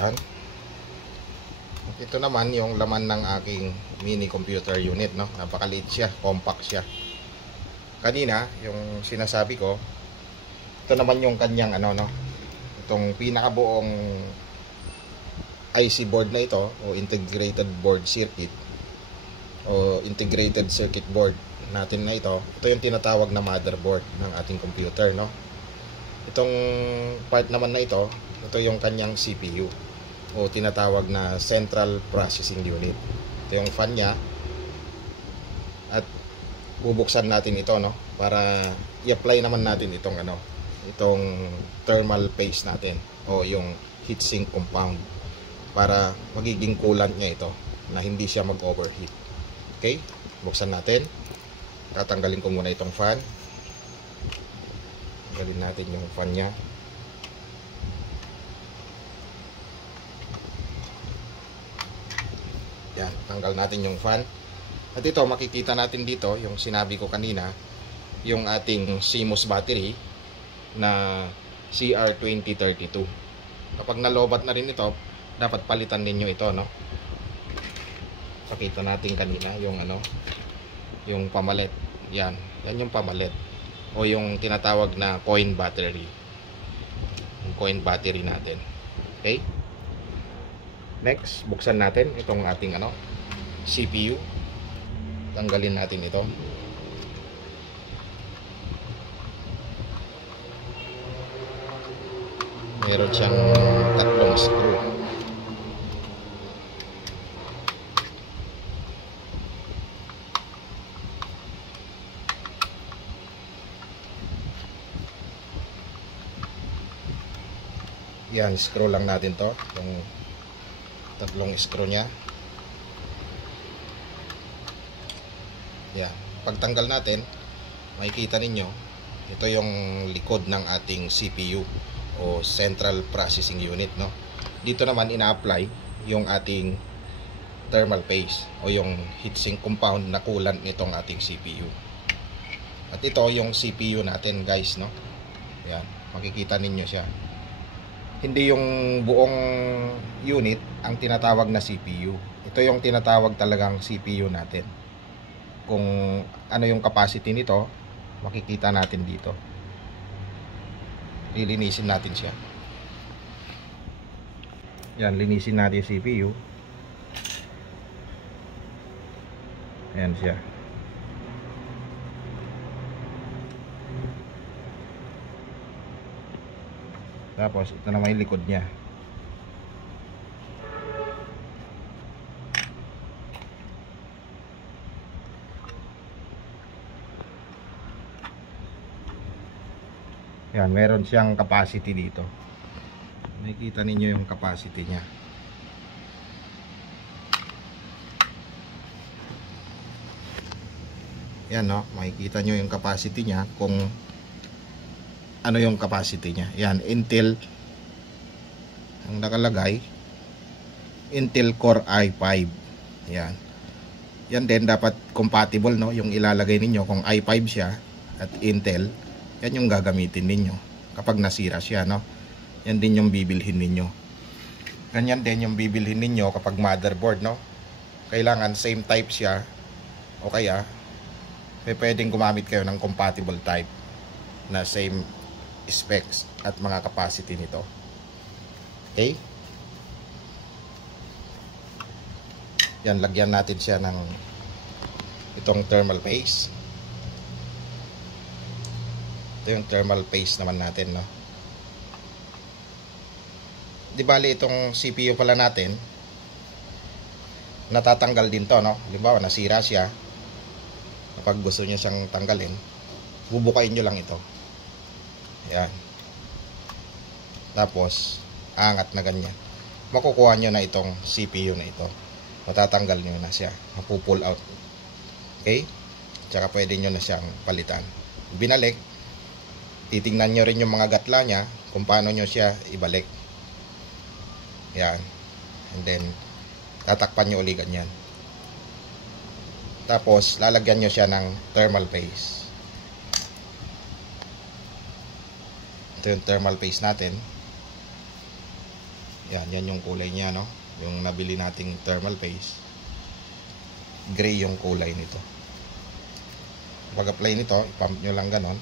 Yan. Ito naman yung laman ng aking mini computer unit, no? Napakaliit siya, compact siya. Kanina, yung sinasabi ko, ito naman yung kanyang ano, no? Itong pinakabuong IC board na ito, o integrated board circuit, o integrated circuit board natin na ito. Ito yung tinatawag na motherboard ng ating computer, no? Itong part naman na ito yung kanyang CPU, o tinatawag na Central Processing Unit. Ito yung fan niya, at bubuksan natin ito, no, para i-apply naman natin itong ano, itong thermal paste natin, o yung heatsink compound, para magiging coolant niya ito, na hindi siya mag-overheat. Okay, buksan natin. Tatanggalin ko muna itong fan. Tanggalin natin yung fan niya. Yan, tanggal natin yung fan. At ito, makikita natin dito yung sinabi ko kanina, yung ating CMOS battery na CR2032. Kapag nalobat na rin ito, dapat palitan ninyo ito, no? Pakita natin kanina yung ano, yung pamalit. Yan yung pamalit, o yung tinatawag na coin battery. Yung coin battery natin. Okay? Next, buksan natin itong ating ano, CPU. Tanggalin natin ito. Meron siyang tatlong screw. Yan, screw lang natin to, yung tatlong screw nya. Yan, pagtanggal natin, makikita ninyo, ito yung likod ng ating CPU, o Central Processing Unit, no? Dito naman ina-apply yung ating thermal paste, o yung heatsink compound na coolant nitong ating CPU. At ito yung CPU natin, guys, no? Yan, makikita ninyo siya. Hindi yung buong unit ang tinatawag na CPU. Ito yung tinatawag talagang CPU natin. Kung ano yung capacity nito, makikita natin dito. Lilinisin natin siya. Yan, linisin natin yung CPU. Ayan siya. Tapos ito naman yung likod niya. Yan, meron siyang capacity dito. Nakikita ninyo yung capacity niya. Yan, no, makikita nyo yung capacity niya, kung ano yung capacity niya. Yan, Intel ang nakalagay, Intel Core i5. Yan. Yan din dapat compatible, no, yung ilalagay ninyo. Kung i5 siya at Intel, yan yung gagamitin ninyo kapag nasira siya, no. Yan din yung bibilhin ninyo. Ganyan din yung bibilhin ninyo kapag motherboard, no. Kailangan same type siya, o kaya pwedeng gumamit kayo ng compatible type na same specs at mga capacity nito. Okay? Yan, lagyan natin siya ng itong thermal paste. Ito yung thermal paste naman natin, no. Di bali itong CPU pala natin, natatanggal din to, no. Halimbawa nasira siya, kapag gusto niyo siyang tanggalin, bubukain nyo lang ito. Yan. Tapos angat na ganyan, makukuha nyo na itong CPU na ito. Matatanggal nyo na siya, mapupull out. Okay? Tsaka pwede nyo na siyang palitan. Binalik, titingnan nyo rin yung mga gatla nya, kung paano nyo siya ibalik. Yan. And then tatakpan nyo uli ganyan. Tapos lalagyan nyo siya ng thermal paste. Ito yung thermal paste natin. Yan yung kulay niya, no? Yung nabili nating thermal paste. Gray yung kulay nito. Pag-apply nito, i-pump nyo lang ganon.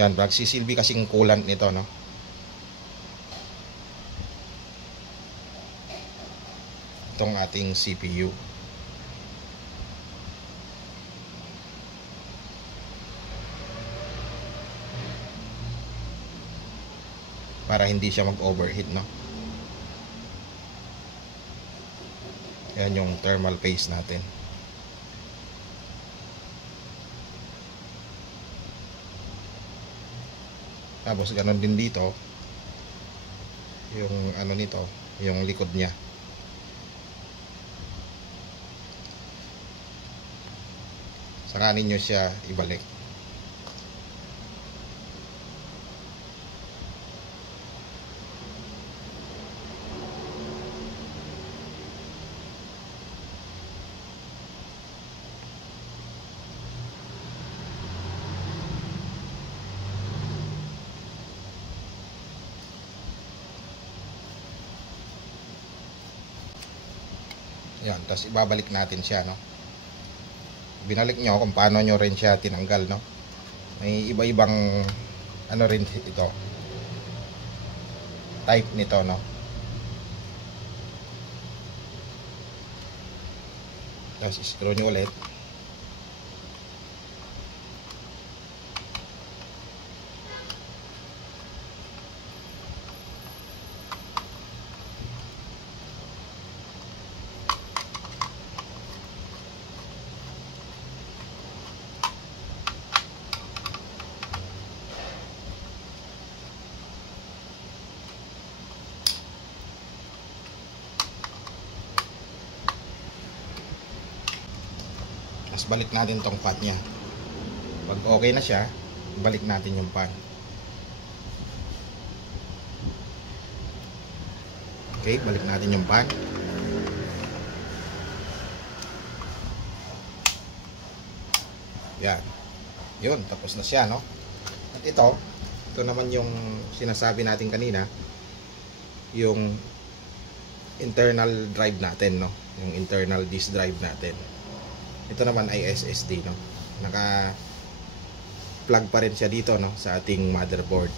Yan, magsisilbi kasing coolant nito, no? Itong ating CPU. Para hindi siya mag-overheat, no? Yan yung thermal paste natin. Tapos ganon din dito yung ano nito, yung likod niya. Saka ninyo siya ibalik. Yan, tapos ibabalik natin siya, no? Binalik nyo kung paano nyo rin siya tinanggal, no? May iba-ibang ano rin ito, type nito, no? Tapos screw nyo ulit. Tapos balik natin tong pan nya. Pag okay na siya, balik natin yung pan. Okay, balik natin yung pan. Yan. Yun, tapos na siya, no? At ito naman yung sinasabi natin kanina, yung internal drive natin, no? Yung internal disk drive natin. Ito naman ay SSD, no? Naka plug pa rin siya dito, no, sa ating motherboard.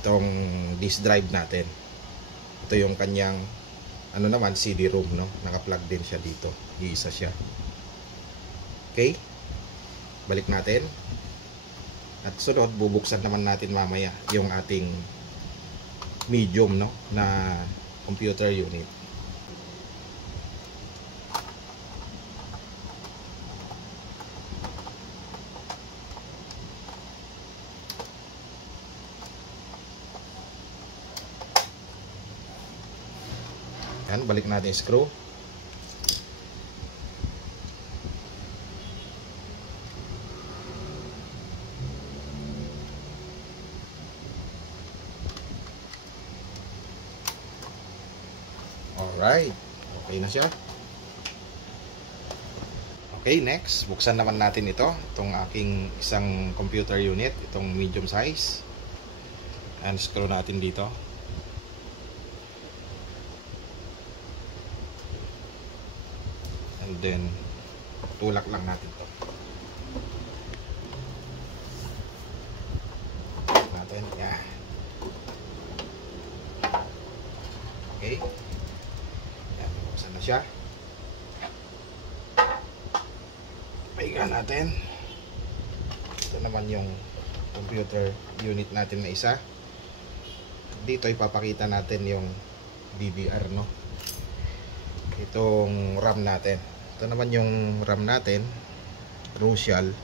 Itong disk drive natin. Ito yung kanyang ano naman, CD-ROM, no? Naka-plug din siya dito. Iisa siya. Okay? Balik natin. At sunod, bubuksan naman natin mamaya yung ating medium, no, na computer unit. Yan, balik natin yung screw. Alright, okay na siya. Okay, next, buksan naman natin ito. Itong aking isang computer unit, itong medium size. And screw natin dito. And then tulak lang natin to natin, yeah. Okay, yan, buksan na siya. Pahiga natin. Ito naman yung computer unit natin na isa. Dito ipapakita natin yung DDR, no, itong RAM natin. Ito naman yung RAM natin, Crucial.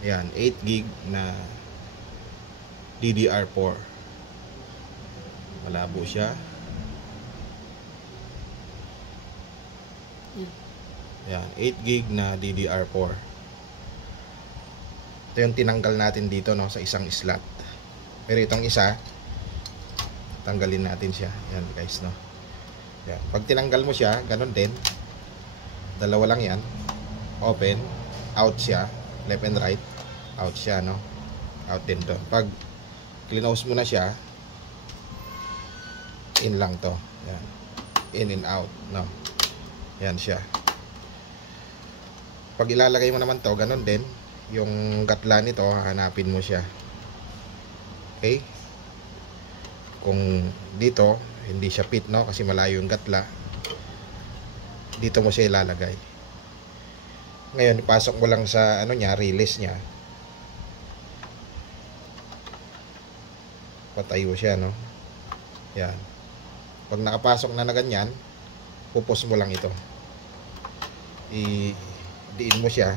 Ayan, 8GB na DDR4. Malabo siya. Ayan, 8GB na DDR4. Ito yung tinanggal natin dito, no, sa isang slot. Pero itong isa, tanggalin natin siya. Ayan guys, no. Ayan. Pag tinanggal mo siya, ganun din. Dalawa lang yan. open, out siya, left and right, out siya, no? Out din to. Pag close mo na siya, in lang to. Yan. In and out, no? Yan siya. Pag ilalagay mo naman to, ganun din. Yung gatla nito, hanapin mo siya. Okay? Kung dito, hindi siya fit, no? Kasi malayo yung gatla. Dito mo siya ilalagay. Ngayon, ipasok mo lang sa ano niya, release niya. Patayo siya, no? Yan. Pag nakapasok na ganyan, pupos mo lang ito. Diin mo siya.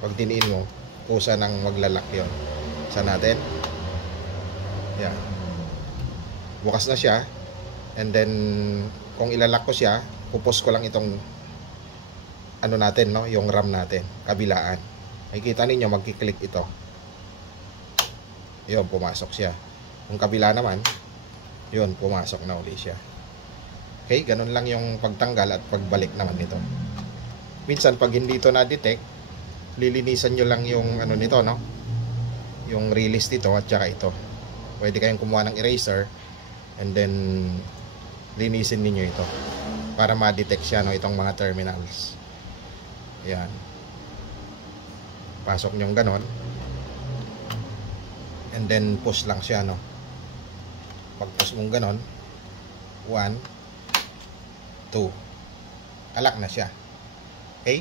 Pag diniin mo, kusa nang maglalak yon. Sa natin. Yan. Bukas na siya. And then, kung ilalak ko siya, pupos ko lang itong ano natin, no? Yung RAM natin. Kabilaan. Makikita ninyo, magkiklik ito. Yun, pumasok siya. Kung kabila naman, yun, pumasok na uli siya. Okay, ganun lang yung pagtanggal at pagbalik naman nito. Minsan, pag hindi ito na-detect, lilinisan nyo lang yung ano nito, no? Yung release dito at saka ito. Pwede kayong kumuha ng eraser and then linisin niyo ito para ma-detect siya, no, itong mga terminals. Ayan. Pasok nyo ganon. And then push lang siya, no? Pag push mong ganon, 1, 2, alak na siya. Okay?